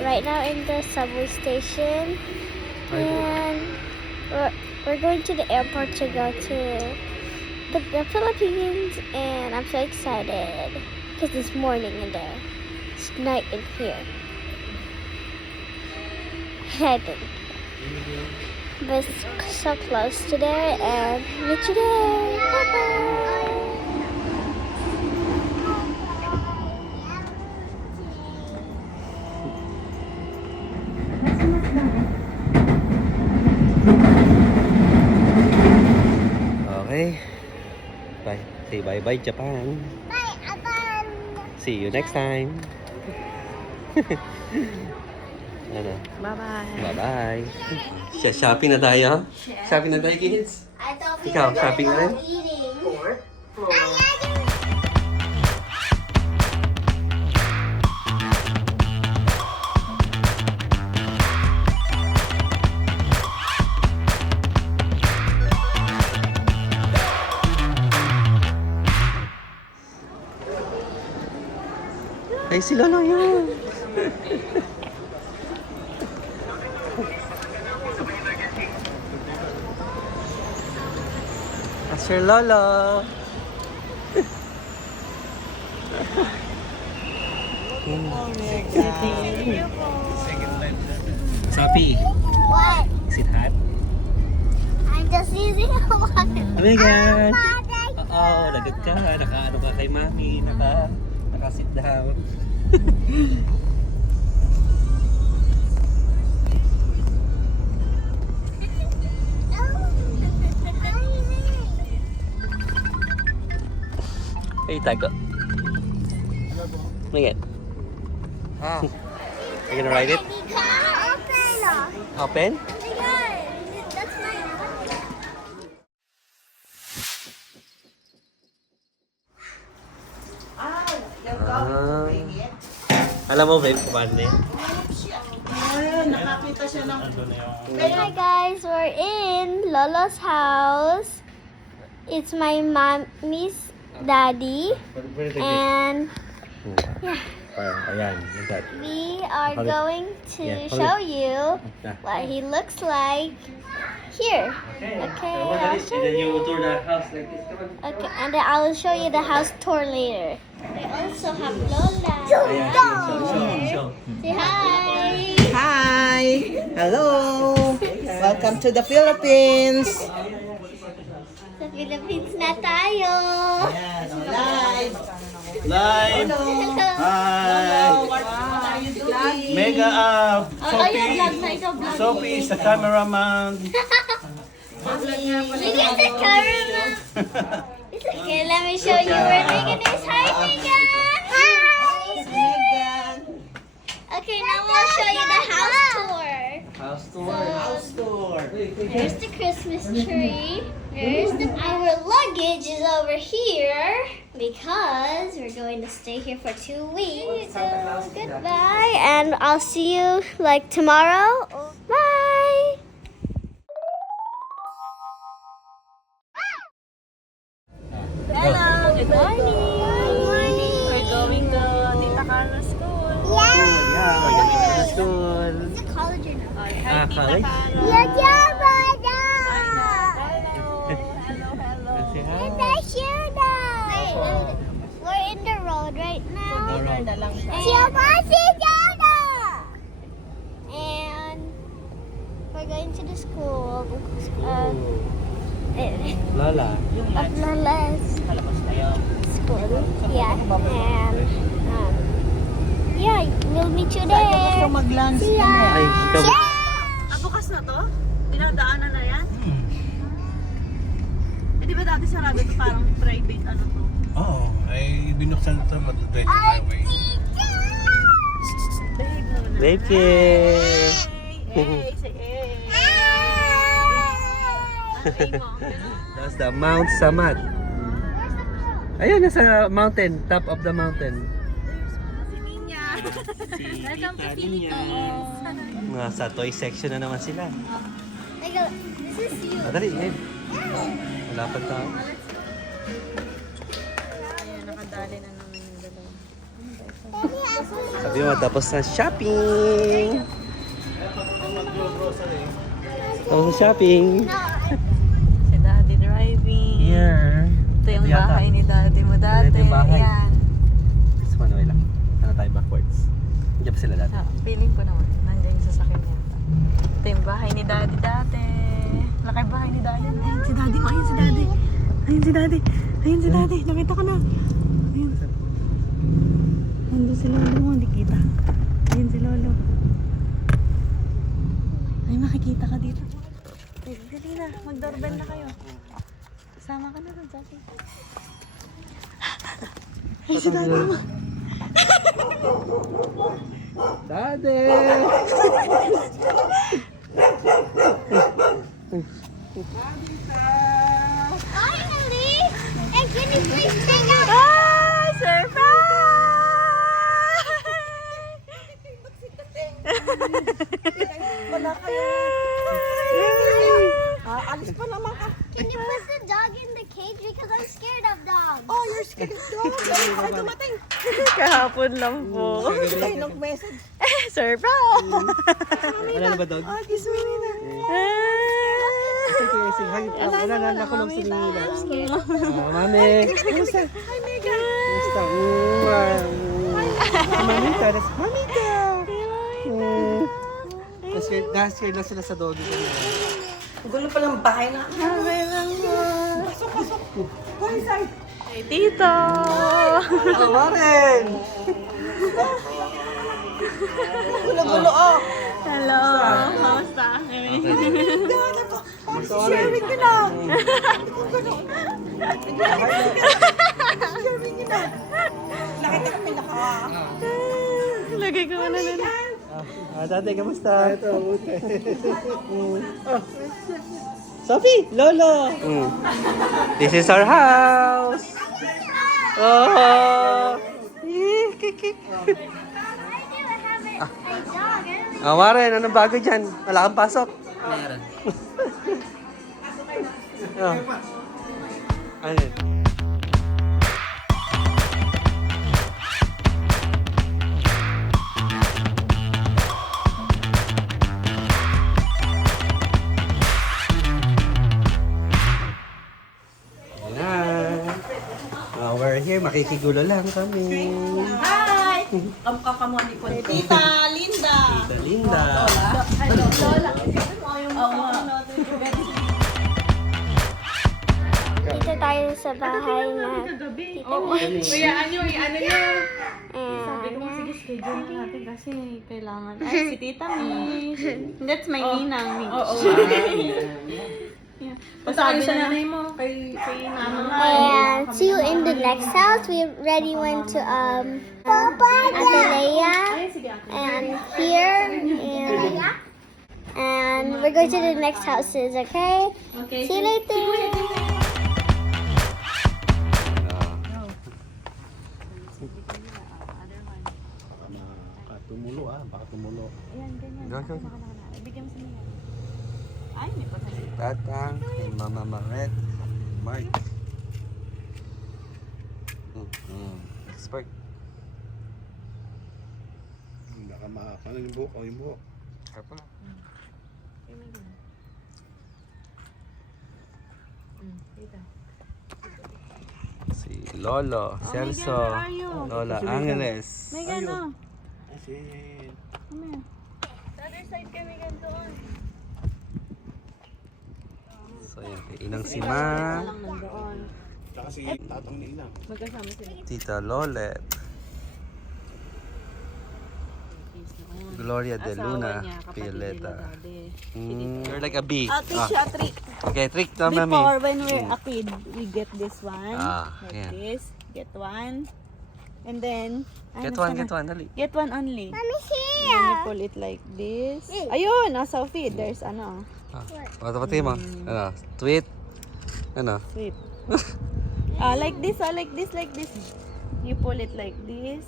right now in the subway station, and we're going to the airport to go to the Philippines, and I'm so excited because it's morning in there. It's night in here. I think. But it's so close to there, and meet you there. Bye-bye. Okay. Bye. Say bye-bye, Japan. Bye, Japan. See you next time. Ano? Bye-bye. Bye-bye. Shopping na tayo? Shopping na tayo, kids? I thought we Ikaw, were shopping na rin? eating. Ay, si Lolo yun. That's your Lolo. Sophie, What? is it hot? I'm just using a water. Oh my God! Oo, lagot ka. Naka-ano ka kay Mami. Naka-sit down. Hey, tago. Look it. Are you gonna ride it? Open? That's my Alam mo, babe, kumanda yun. Nakakita siya ng... Hi guys, we're in Lolo's house. It's my mommy's daddy, and yeah, Ayan, that. we are Hold it. going to Yeah, hold show it. you what he looks like here. Okay, I'll show And then you. you tour the house like this. Come on. Okay, and then I will show you the house tour later. We also have Lola. Ayan, show. Say hi. Hi! Hello! Welcome to the Philippines! Sa Philippines na tayo. Yes, live! Live! Hello. Hi! What are you doing? Mega Ayun, vlog na ikaw, vlog. Sophie is the cameraman. You get the camera. It's okay, let me show you where Megan is. Hi, Megan. Hi. Megan! Okay, now we'll show you the house tour. House tour. House tour! There's the Christmas tree. Our luggage is over here because we're going to stay here for 2 weeks. So goodbye, and I'll see you like tomorrow. Bye. Hello! Good morning! Good morning. We're going to Tita Carla's school. Yeah. Yeah, we're going to the school. It's a college or not? Hi, Tita college? Carla. Yeah, Hello. Say hi. We're in the road right now. Dinner na lang siya. And we're going to the school of Lola. Lola's school. Yeah. And yeah, we'll meet you Gusto there. mag-lunch See ya. Ay, ikaw. bukas na to? Dinadaanan na yan? Eh, di ba dati sarado to parang private ano to? Oo, ay binuksan ito matutwente highway. Behave muna. Babe kiss. Hey, say hey. Ano say mo? That's the Mount Samat. Ayun, nasa mountain, top of the mountain. Si Ninya. Welcome to Philippines. Nasa toy section na naman sila. This is you. Dali, babe. Wala pa tao. Ayan, nakadali na naman yung dalawa. Daddy has Sabi mo, tapos na shopping. Tapos na shopping. Si Daddy driving. Here. Ito yung Ito yata. bahay ni Daddy mo dati. Ito yung bahay. Yan. This one, wait lang. Ano tayo backwards? Diyan pa sila dati. Feeling ko naman, nandiyan yung sasakyan niya. Ito yung bahay ni Daddy dati. Laki bahay ni Daddy. Ayun si Daddy mo, ayun si Daddy. Ayun si Daddy. Ayun si Daddy. Nakita ko na. Ayun. Nandun si Lolo mo, hindi kita. Ayun si Lolo. Ay, makikita ka dito. Ay, dali na. Mag-doorbell na kayo. Sama ka na dun, Sashi. Ay, si Daddy mo. Daddy! Finally! And can you please take out? Ah! Surprise! Wala kayo. Alis pa naman ka. Can you put the dog in the cage because I'm scared of dogs? Oh, you're scared of dogs. Ay, dumating. Kahapon lang po. Ay, nag-message. Surprise! Wala na ba dog? Oh, kiss me na. Sige, sige. Wala na, nakulong si Nina. Mami. Kumusta? Hi, Mega. Kumusta? Mamita. Mamita. Nascared na sila sa doggy ko. Gulo pa lang bahay na. Okay lang po. Pasok. Hey, Tito. Warren! Gulo, oh. Hello. Kamusta? Sharing ka na. Sharing ka na. Nakita kami lagay ko na lang. Dati, kamusta? Ito, buti. Sophie! Lolo! This is our house! Oh! Warren, anong bago dyan? Wala kang pasok? Meron. Ano yun? We're here, makikigulo lang kami. Hi! Kamukha ko. Tita Linda. Tita Linda. Dito tayo sa bahay na Tita Mitch. ano nyo? And Schedule natin kasi kailangan. Ay, si Tita Mish. That's my ninang Mish. Oo. Pasabi sa nanay mo, kay mama nga. And see you in the next house. We already went to Atalaya and here and we're going to the next houses, okay? Okay. See you later. Tumulo baka tumulo. Ayan, ganyan. Go. Ibigyan mo sa nila. Ay, may patay. Tatang, kay Mama Maret, Mark. Expert. Baka makakalan yung buhok. Yung buhok. Kapag. Tita. Si Lolo, Celso, where are you? Lola Angeles. May gano. Asin. Come here. Sa other side kami doon. So yan, kay Inang Sima, Lang nandoon. Tsaka si tatang ni Inang. Magkasama sila. Tita Lolet, Gloria de Luna, Violeta. You're like a bee. I'll teach you a trick. Okay, trick na mami. Before, when we're a kid, we get this one. Like yeah. this. Get one. And then... Get one, dali. Get one only. Mommy Then you here. pull it like this. Ayun! Sophie, there's ano. Pati mo. Ano, tweet. Ano. Sweet. Like this, like this. You pull it like this.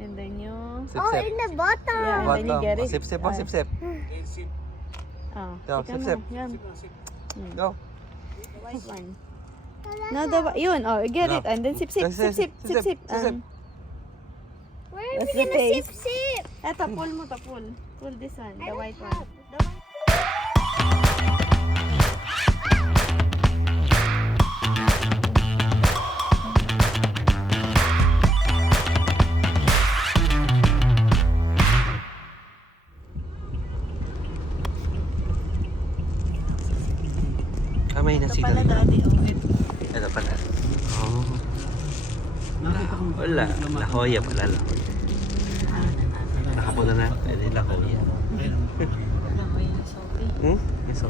And then you... Sip, Oh, sip. in the bottom. Yeah, and then you get it. Sip, sip mo, sip, sip. Go, tika sip, mo. sip. Yan. Go. This one. No, yun. Oh, get No. it. And then sip, sip, Sip, sip, sip, sip, sip, sip. sip, sip. Where are That's we the gonna taste. sip? Eto, pull mo to, pull. Pull this one, I the don't white have. one. The white. May Ito nasita pala, dito. daddy. Oh, Ito pala. Oh. Wala. La Jolla pala. La Jolla. Nakapula na. Pwede La Jolla. Nakoy na salty. Hmm? Yes, so.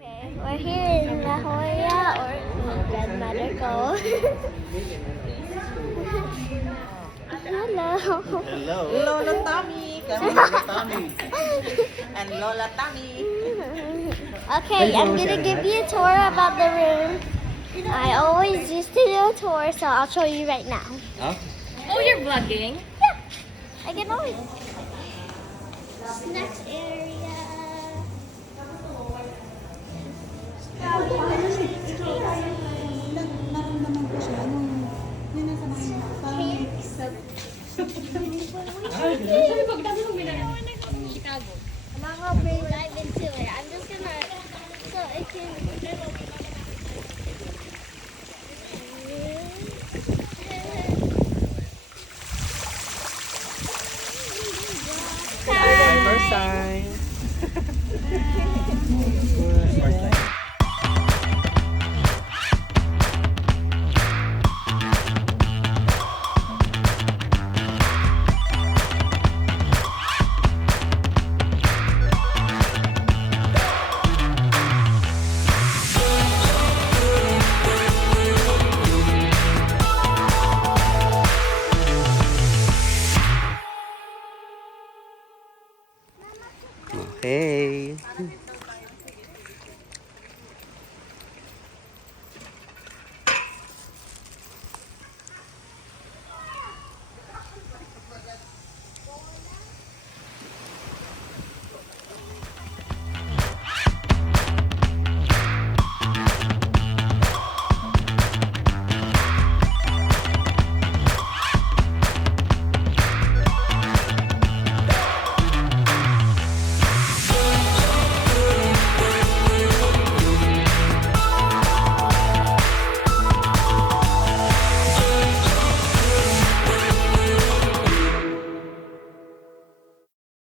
Okay, we're here in La Jolla, or grandmother go. Hello. Hello. Lola Tommy! Kami Lola Tommy. And Lola Tommy. Okay, I'm gonna give you a tour about the room. I always used to do a tour, so I'll show you right now. Oh? Oh, you're vlogging? Yeah, I can always. Next area. I'm not gonna dive into it. I'm just gonna so it can.